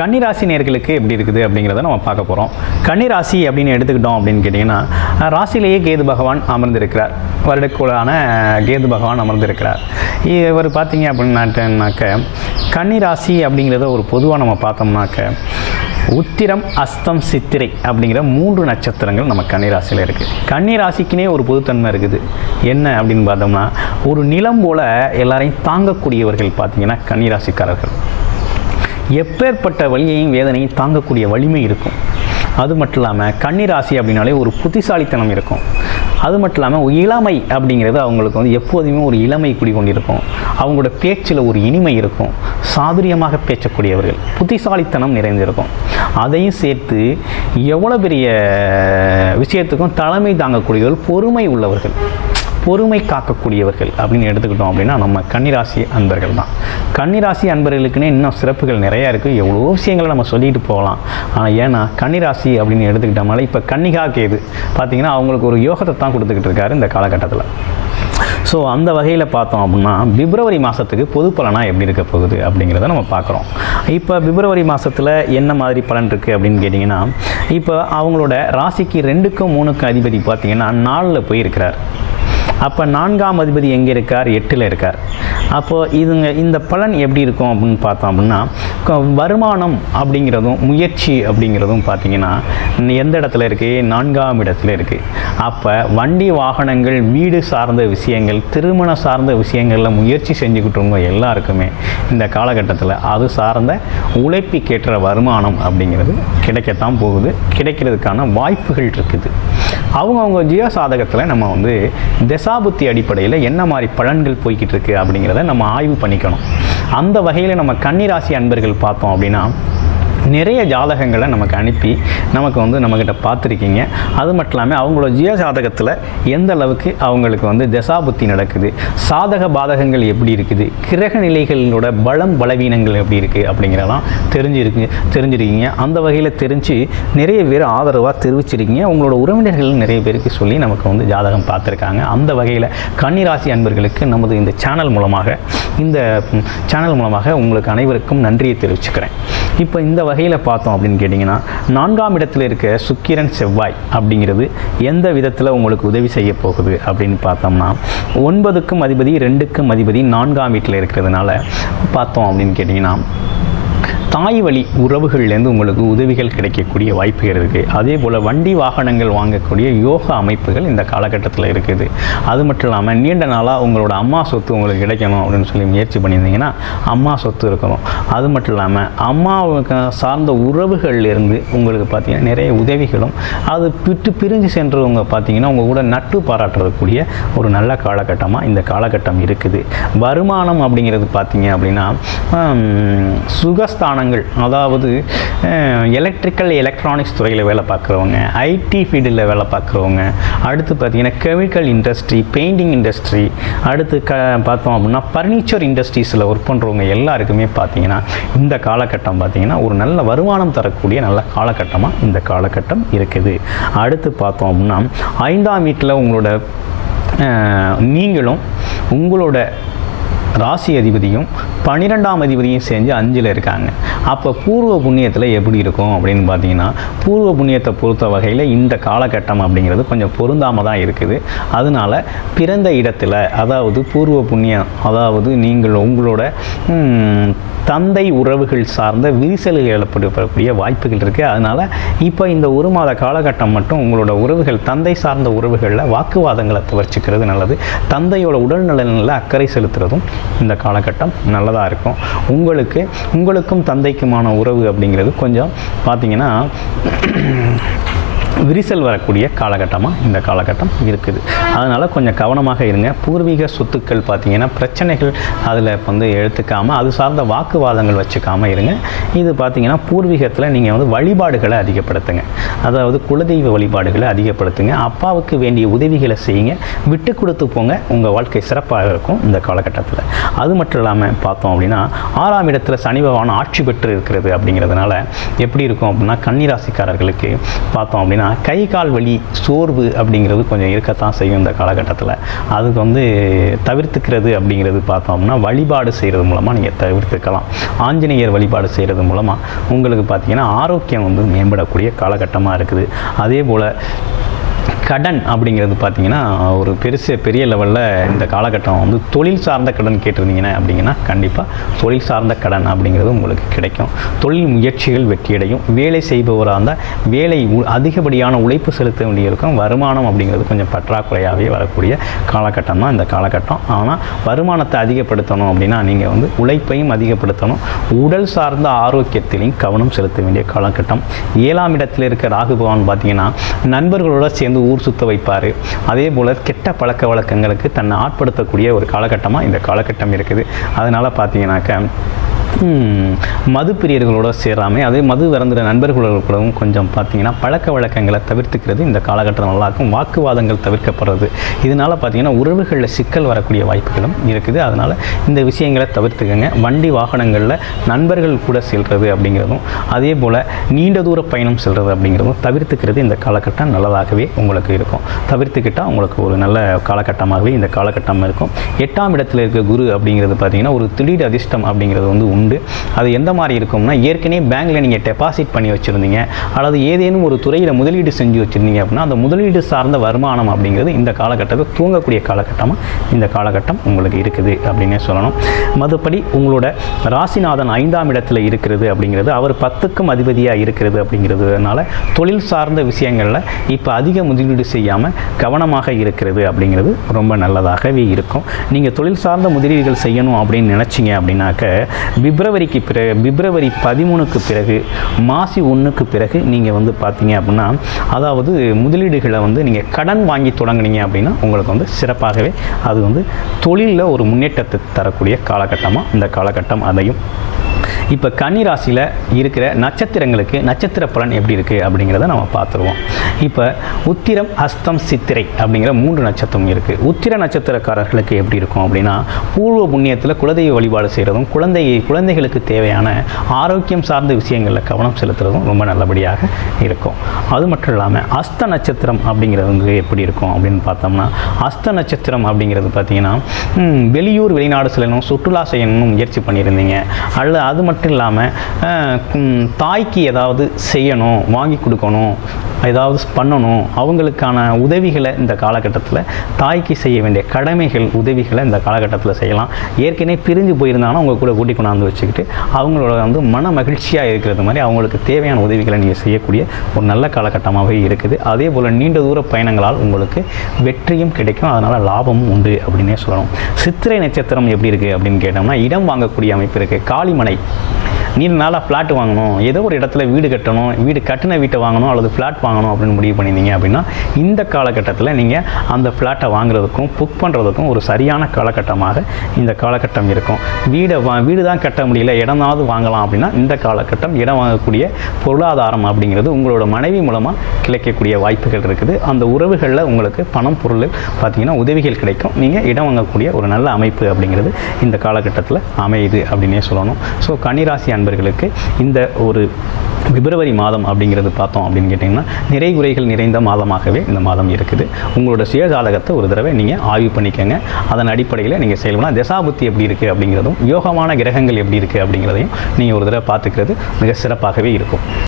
கன்னிராசி நேயர்களுக்கு எப்படி இருக்குது அப்படிங்கிறத நம்ம பார்க்க போகிறோம். கன்னிராசி அப்படின்னு எடுத்துக்கிட்டோம் அப்படின்னு கேட்டிங்கன்னா, ராசியிலேயே கேது பகவான் அமர்ந்திருக்கிறார். வருடக்குள்ளான கேது பகவான் அமர்ந்திருக்கிறார். இவர் பார்த்தீங்க அப்படின்னாக்க கன்னிராசி அப்படிங்கிறத ஒரு பொதுவாக நம்ம பார்த்தோம்னாக்க உத்திரம், அஸ்தம், சித்திரை அப்படிங்கிற 3 நட்சத்திரங்கள் நம்ம கன்னிராசியில் இருக்குது. கன்னிராசிக்குனே ஒரு பொதுத்தன்மை இருக்குது. என்ன அப்படின்னு பார்த்தோம்னா, ஒரு நிலம் போல் எல்லாரையும் தாங்கக்கூடியவர்கள் பார்த்தீங்கன்னா கன்னிராசிக்காரர்கள். எப்பேற்பட்ட வலியையும் வேதனையும் தாங்கக்கூடிய வலிமை இருக்கும். அது மட்டும் இல்லாமல் கன்னிராசி அப்படின்னாலே ஒரு புத்திசாலித்தனம் இருக்கும். அது மட்டும் இல்லாமல் இளமை அப்படிங்கிறது அவங்களுக்கு வந்து எப்போதுமே ஒரு இளமை குடிக்கொண்டிருக்கும். அவங்களோட பேச்சில் ஒரு இனிமை இருக்கும். சாதுரியமாக பேசக்கூடியவர்கள், புத்திசாலித்தனம் நிறைந்திருக்கும். அதையும் சேர்த்து எவ்வளோ பெரிய விஷயத்துக்கும் தலைமை தாங்கக்கூடியவர்கள், பொறுமை உள்ளவர்கள், பொறுமை காக்கக்கூடியவர்கள் அப்படின்னு எடுத்துக்கிட்டோம் அப்படின்னா நம்ம கன்னிராசி அன்பர்கள் தான். கன்னிராசி அன்பர்களுக்குன்னே இன்னும் சிறப்புகள் நிறையா இருக்குது. எவ்வளோ விஷயங்களை நம்ம சொல்லிட்டு போகலாம். ஆனால் ஏன்னா கன்னிராசி அப்படின்னு எடுத்துக்கிட்டோம்னால இப்போ கன்னிகா கேது பார்த்திங்கன்னா அவங்களுக்கு ஒரு யோகத்தை தான் கொடுத்துக்கிட்டு இருக்காரு இந்த காலகட்டத்தில். ஸோ அந்த வகையில் பார்த்தோம் அப்படின்னா பிப்ரவரி மாதத்துக்கு பொது பலனாக எப்படி இருக்க போகுது அப்படிங்கிறத நம்ம பார்க்குறோம். இப்போ பிப்ரவரி மாதத்தில் என்ன மாதிரி பலன் இருக்குது அப்படின்னு கேட்டிங்கன்னா, இப்போ அவங்களோட ராசிக்கு 2க்கும் 3க்கும் அதிபதி பார்த்திங்கன்னா 4ல் போயிருக்கிறார். அப்போ 4ஆம் அதிபதி எங்கே இருக்கார்? 8ல் இருக்கார். அப்போது இந்த பலன் எப்படி இருக்கும் அப்படின்னு பார்த்தோம் அப்படின்னா, வருமானம் அப்படிங்கிறதும் முயற்சி அப்படிங்கிறதும் பார்த்திங்கன்னா எந்த இடத்துல இருக்குது? 4ஆம் இடத்துல இருக்குது. அப்போ வண்டி வாகனங்கள், வீடு சார்ந்த விஷயங்கள், திருமண சார்ந்த விஷயங்களில் முயற்சி செஞ்சுக்கிட்டவங்க எல்லாருக்குமே இந்த காலகட்டத்தில் அது சார்ந்த உழைப்புக்கேற்ற வருமானம் அப்படிங்கிறது கிடைக்கத்தான் போகுது. கிடைக்கிறதுக்கான வாய்ப்புகள் இருக்குது. அவங்கவுங்க ஜீவ சாதகத்தில் நம்ம வந்து தசாபுத்தி அடிப்படையில் என்ன மாதிரி பலன்கள் போய்கிட்டு இருக்கு அப்படிங்கிறத நம்ம ஆய்வு பண்ணிக்கணும். அந்த வகையில் நம்ம கன்னிராசி அன்பர்கள் பார்த்தோம் அப்படின்னா நிறைய ஜாதகங்களை நமக்கு அனுப்பி நமக்கு வந்து நம்மக்கிட்ட பார்த்துருக்கீங்க. அது மட்டும் இல்லாமல் அவங்களோட ஜீவ ஜாதகத்தில் எந்த அளவுக்கு அவங்களுக்கு வந்து தசாபுத்தி நடக்குது, சாதக எப்படி இருக்குது, கிரக நிலைகளோட பலம் பலவீனங்கள் எப்படி இருக்குது அப்படிங்கிறதெல்லாம் தெரிஞ்சிருக்கீங்க. அந்த வகையில் தெரிஞ்சு நிறைய பேர் ஆதரவாக தெரிவிச்சிருக்கீங்க. உங்களோட உறவினர்கள் நிறைய பேருக்கு சொல்லி நமக்கு வந்து ஜாதகம் பார்த்துருக்காங்க. அந்த வகையில் கன்னிராசி அன்பர்களுக்கு நமது இந்த சேனல் மூலமாக உங்களுக்கு அனைவருக்கும் நன்றியை தெரிவிச்சுக்கிறேன். இப்போ இந்த வகையில் பார்த்தோம் அப்படின்னு கேட்டிங்கன்னா, 4ஆம் இடத்துல இருக்க சுக்கிரன் செவ்வாய் அப்படிங்கிறது எந்த விதத்தில் உங்களுக்கு உதவி செய்ய போகுது அப்படின்னு பார்த்தோம்னா, 9க்கும் அதிபதி 2க்கும் அதிபதி 4ஆம் வீட்டில் இருக்கிறதுனால பார்த்தோம் அப்படின்னு கேட்டிங்கன்னா தாய் வழி உறவுகள்லேருந்து உங்களுக்கு உதவிகள் கிடைக்கக்கூடிய வாய்ப்புகள் இருக்குது. அதே போல் வண்டி வாகனங்கள் வாங்கக்கூடிய யோக அமைப்புகள் இந்த காலகட்டத்தில் இருக்குது. அது மட்டும் இல்லாமல் நீண்ட நாளாக உங்களோட அம்மா சொத்து உங்களுக்கு கிடைக்கணும் அப்படின்னு சொல்லி முயற்சி பண்ணியிருந்தீங்கன்னா அம்மா சொத்து இருக்கணும். அது மட்டும் இல்லாமல் அம்மாவுக்கு சார்ந்த உறவுகள்லேருந்து உங்களுக்கு பார்த்திங்கன்னா நிறைய உதவிகளும், அது பிரிஞ்சு சென்றவங்க பார்த்திங்கன்னா உங்கள் கூட நட்பு பாராட்டுறதுக்கூடிய ஒரு நல்ல காலகட்டமாக இந்த காலகட்டம் இருக்குது. வருமானம் அப்படிங்கிறது பார்த்திங்க அப்படின்னா சுகஸ்தான, அதாவது எலக்ட்ரானிக்ஸ் துறையில் வேலை பார்க்குறவங்க, ஐடி ஃபீல்டில் வேலை பார்க்குறவங்க, அடுத்து பார்த்திங்கன்னா கெமிக்கல் இண்டஸ்ட்ரி, பெயிண்டிங் இண்டஸ்ட்ரி, அடுத்து பார்த்தோம் அப்படின்னா ஃபர்னிச்சர் இண்டஸ்ட்ரீஸில் ஒர்க் பண்ணுறவங்க எல்லாருக்குமே பார்த்திங்கன்னா இந்த காலகட்டம் பார்த்திங்கன்னா ஒரு நல்ல வருமானம் தரக்கூடிய நல்ல காலகட்டமாக இந்த காலகட்டம் இருக்குது. அடுத்து பார்த்தோம் அப்படின்னா 5ஆம் வீட்டில் நீங்களும் உங்களோட ராசி அதிபதியும் 12ஆம் அதிபதியும் சேர்ந்து 5ல் இருக்காங்க. அப்போ பூர்வ புண்ணியத்தில் எப்படி இருக்கும் அப்படின்னு பார்த்தீங்கன்னா, பூர்வ புண்ணியத்தை பொறுத்த வகையில் இந்த காலகட்டம் அப்படிங்கிறது கொஞ்சம் பொருந்தாமல் தான் இருக்குது. அதனால் பிறந்த இடத்துல, அதாவது பூர்வ புண்ணியம், அதாவது நீங்கள் உங்களோட தந்தை உறவுகள் சார்ந்த விரிசல்கள் ஏற்படக்கூடிய வாய்ப்புகள் இருக்குது. அதனால் இப்போ இந்த 1 மாத காலகட்டம் மட்டும் உங்களோட உறவுகள், தந்தை சார்ந்த உறவுகளில் வாக்குவாதங்களை தவிர்த்துக்கிறது நல்லது. தந்தையோட உடல் நலனில் அக்கறை செலுத்துறதும் இந்த காலகட்டம் நல்லதாக இருக்கும். உங்களுக்கும் தந்தைக்குமான உறவு அப்படிங்கிறது கொஞ்சம் பார்த்திங்கன்னா விரிசல் வரக்கூடிய காலகட்டமாக இந்த காலகட்டம் இருக்குது. அதனால் கொஞ்சம் கவனமாக இருங்க. பூர்வீக சொத்துக்கள் பார்த்திங்கன்னா பிரச்சனைகள் அதில் வந்து எடுத்துக்காமல் அது சார்ந்த வாக்குவாதங்கள் வச்சுக்காமல் இருங்க. இது பார்த்திங்கன்னா பூர்வீகத்தில் நீங்கள் வந்து வழிபாடுகளை அதிகப்படுத்துங்க. அதாவது குலதெய்வ வழிபாடுகளை அதிகப்படுத்துங்க. அப்பாவுக்கு வேண்டிய உதவிகளை செய்யுங்க. விட்டு கொடுத்து போங்க. உங்கள் வாழ்க்கை சிறப்பாக இருக்கும் இந்த காலகட்டத்தில். அது மட்டும் இல்லாமல் பார்த்தோம் அப்படின்னா 6ஆம் இடத்துல சனி பகவான் ஆட்சி பெற்று இருக்கிறது அப்படிங்கிறதுனால எப்படி இருக்கும் அப்படின்னா கன்னிராசிக்காரர்களுக்கு பார்த்தோம் அப்படின்னா அப்படின்னா கை கால் வலி சோர்வு அப்படிங்கிறது கொஞ்சம் இருக்கத்தான் செய்யும் இந்த காலகட்டத்தில். அதுக்கு வந்து தவிர்த்துக்கிறது அப்படிங்கிறது பார்த்தோம்னா வழிபாடு செய்கிறது மூலமாக நீங்கள் தவிர்த்துக்கலாம். ஆஞ்சநேயர் வழிபாடு செய்கிறது மூலமாக உங்களுக்கு பார்த்திங்கன்னா ஆரோக்கியம் வந்து மேம்படக்கூடிய காலகட்டமாக இருக்குது. அதே போல் கடன் அப்படிங்கிறது பார்த்திங்கன்னா ஒரு பெரிய லெவலில் இந்த காலகட்டம் வந்து தொழில் சார்ந்த கடன் கேட்டிருந்தீங்கன்னா அப்படிங்கன்னா கண்டிப்பாக தொழில் சார்ந்த கடன் அப்படிங்கிறது உங்களுக்கு கிடைக்கும். தொழில் முயற்சிகள் வெற்றியடையும். வேலை செய்பவராக இருந்தால் வேலை அதிகப்படியான உழைப்பு செலுத்த வேண்டியிருக்கும். வருமானம் அப்படிங்கிறது கொஞ்சம் பற்றாக்குறையாகவே வரக்கூடிய காலகட்டம் தான் இந்த காலகட்டம். ஆனால் வருமானத்தை அதிகப்படுத்தணும் அப்படின்னா நீங்கள் வந்து உழைப்பையும் அதிகப்படுத்தணும். உடல் சார்ந்த ஆரோக்கியத்திலையும் கவனம் செலுத்த வேண்டிய காலகட்டம். 7ஆம் இடத்தில் இருக்க ராகு பகவான் பார்த்திங்கன்னா நண்பர்களோட சேர்ந்து ஊர் சுத்த வைப்பார். அதே போல் கெட்ட பழக்க வழக்கங்களுக்கு தன்னை ஆட்படுத்தக்கூடிய ஒரு காலகட்டமாக இந்த காலகட்டம் இருக்குது. அதனால் பார்த்தீங்கன்னாக்க மது பிரியர்களோட சேராமல் அதே மது விறந்துற நண்பர்களோடவும் கொஞ்சம் பார்த்திங்கன்னா பழக்க வழக்கங்களை தவிர்த்துக்கிறது இந்த காலகட்டம் நல்லாயிருக்கும். வாக்குவாதங்கள் தவிர்க்கப்படுறது. இதனால் பார்த்திங்கன்னா உறவுகளில் சிக்கல் வரக்கூடிய வாய்ப்புகளும் இருக்குது. அதனால் இந்த விஷயங்களை தவிர்த்துக்கங்க. வண்டி வாகனங்களில் நண்பர்கள் கூட செல்வது அப்படிங்கிறதும் அதே போல் நீண்ட தூர பயணம் செல்வது அப்படிங்கிறதும் தவிர்த்துக்கிறது இந்த காலகட்டம் நல்லதாகவே உங்களுக்கு இருக்கும். தவிர்த்துக்கிட்டால் உங்களுக்கு ஒரு நல்ல காலகட்டமாகவே இந்த காலகட்டம் இருக்கும். 8ஆம் இடத்தில் இருக்க குரு அப்படிங்கிறது பார்த்திங்கன்னா ஒரு திடீர் அதிர்ஷ்டம் அப்படிங்கிறது வந்து உண்டு. அது எந்த மாதிரி இருக்கும்னா ஏற்கனவே பேங்க்கில் நீங்கள் டெபாசிட் பண்ணி வச்சுருந்தீங்க அல்லது ஏதேனும் ஒரு துறையில் முதலீடு செஞ்சு வச்சுருந்தீங்க அப்படின்னா அந்த முதலீடு சார்ந்த வருமானம் அப்படிங்கிறது இந்த காலகட்டத்தில் தூங்கக்கூடிய காலகட்டமாக இந்த காலகட்டம் உங்களுக்கு இருக்குது அப்படின்னே சொல்லணும். மறுபடி உங்களோட ராசிநாதன் 5ஆம் இடத்துல இருக்கிறது அப்படிங்கிறது அவர் 10க்கும் அதிபதியாக இருக்கிறது அப்படிங்கிறதுனால தொழில் சார்ந்த விஷயங்களில் இப்போ அதிக முதலீடு செய்யாமல் கவனமாக இருக்கிறது அப்படிங்கிறது ரொம்ப நல்லதாகவே இருக்கும். நீங்கள் தொழில் சார்ந்த முதலீடுகள் செய்யணும் அப்படின்னு நினச்சிங்க அப்படின்னாக்க பிப்ரவரி 13க்கு பிறகு மாசி 1க்கு பிறகு நீங்கள் வந்து பார்த்தீங்க அப்படின்னா அதாவது முதலீடுகளை வந்து நீங்கள் கடன் வாங்கி தொடங்குனீங்க அப்படின்னா உங்களுக்கு வந்து சிறப்பாகவே அது வந்து தொழிலில் ஒரு முன்னேற்றத்தை தரக்கூடிய காலகட்டமாக இந்த காலகட்டம் அதையும். இப்போ கன்னி ராசியில் இருக்கிற நட்சத்திரங்களுக்கு நட்சத்திர பலன் எப்படி இருக்குது அப்படிங்கிறத நம்ம பார்த்துருவோம். இப்போ உத்திரம் ஹஸ்தம் சித்திரை அப்படிங்கிற 3 நட்சத்திரம் இருக்குது. உத்திர நட்சத்திரக்காரர்களுக்கு எப்படி இருக்கும் அப்படின்னா பூர்வ புண்ணியத்தில் குலதெய்வ வழிபாடு செய்கிறதும் குழந்தைகளுக்கு தேவையான ஆரோக்கியம் சார்ந்த விஷயங்களில் கவனம் செலுத்துறதும் ரொம்ப நல்லபடியாக இருக்கும். அது மட்டும் இல்லாமல் அஸ்த நட்சத்திரம் அப்படிங்கிறது எப்படி இருக்கும் அப்படின்னு பார்த்தோம்னா அஸ்த நட்சத்திரம் அப்படிங்கிறது பார்த்திங்கன்னா வெளியூர் வெளிநாடு செல்லணும் சுற்றுலா செய்யணும்னு முயற்சி பண்ணியிருந்தீங்க அல்ல அது மட்டும் இல்லாமல் தாய்க்கு ஏதாவது செய்யணும் வாங்கி கொடுக்கணும் ஏதாவது பண்ணணும் அவங்களுக்கான உதவிகளை இந்த காலகட்டத்தில் தாய்க்கு செய்ய வேண்டிய கடமைகள் உதவிகளை இந்த காலகட்டத்தில் செய்யலாம். ஏற்கனவே பிரிஞ்சு போயிருந்தாங்கன்னா அவங்க கூட கூட்டி கொண்டாந்து வச்சுக்கிட்டு அவங்களோட வந்து மன மகிழ்ச்சியாக இருக்கிறது மாதிரி அவங்களுக்கு தேவையான உதவிகளை நீங்கள் செய்யக்கூடிய ஒரு நல்ல காலகட்டமாகவே இருக்குது. அதே போல் நீண்ட தூர பயணங்களால் உங்களுக்கு வெற்றியும் கிடைக்கும். அதனால் லாபமும் உண்டு அப்படின்னே சொல்லணும். சித்திரை நட்சத்திரம் எப்படி இருக்குது அப்படின்னு கேட்டோம்னா இடம் வாங்கக்கூடிய அமைப்பு இருக்குது. காளிமனை நீண்ட நாளாக ஃப்ளாட் வாங்கணும் ஏதோ ஒரு இடத்துல வீடு கட்டணும் வீடு கட்டின வீட்டை வாங்கணும் அல்லது ஃப்ளாட் வாங்கணும் அப்படின்னு முடிவு பண்ணியிருந்தீங்க அப்படின்னா இந்த காலகட்டத்தில் நீங்கள் அந்த ஃப்ளாட்டை வாங்குறதுக்கும் புக் பண்ணுறதுக்கும் ஒரு சரியான காலகட்டமாக இந்த காலகட்டம் இருக்கும். வீடு தான் கட்ட முடியல இடமாவது வாங்கலாம் அப்படின்னா இந்த காலகட்டம் இடம் வாங்கக்கூடிய பொருளாதாரம் அப்படிங்கிறது உங்களோட மனைவி மூலமாக கிடைக்கக்கூடிய வாய்ப்புகள் இருக்குது. அந்த உறவுகளில் உங்களுக்கு பணம் பொருள் பார்த்திங்கன்னா உதவிகள் கிடைக்கும். நீங்கள் இடம் வாங்கக்கூடிய ஒரு நல்ல அமைப்பு அப்படிங்கிறது இந்த காலகட்டத்தில் அமையுது அப்படின்னே சொல்லணும். ஸோ கன்னிராசி அன்பர்களுக்கு இந்த ஒரு பிப்ரவரி மாதம் அப்படிங்கிறது பார்த்தோம் அப்படின்னு கேட்டிங்கன்னா நிறைகுறைகள் நிறைந்த மாதமாகவே இந்த மாதம் இருக்குது. உங்களோட சுயஜாதகத்தை ஒரு தடவை நீங்கள் ஆய்வு பண்ணிக்கோங்க. அதன் அடிப்படையில் நீங்கள் செயல்படலாம். தசாபுத்தி எப்படி இருக்குது அப்படிங்கிறதும் யோகமான கிரகங்கள் எப்படி இருக்குது அப்படிங்கிறதையும் நீங்கள் ஒரு தடவை பார்த்துக்கிறது மிக சிறப்பாகவே இருக்கும்.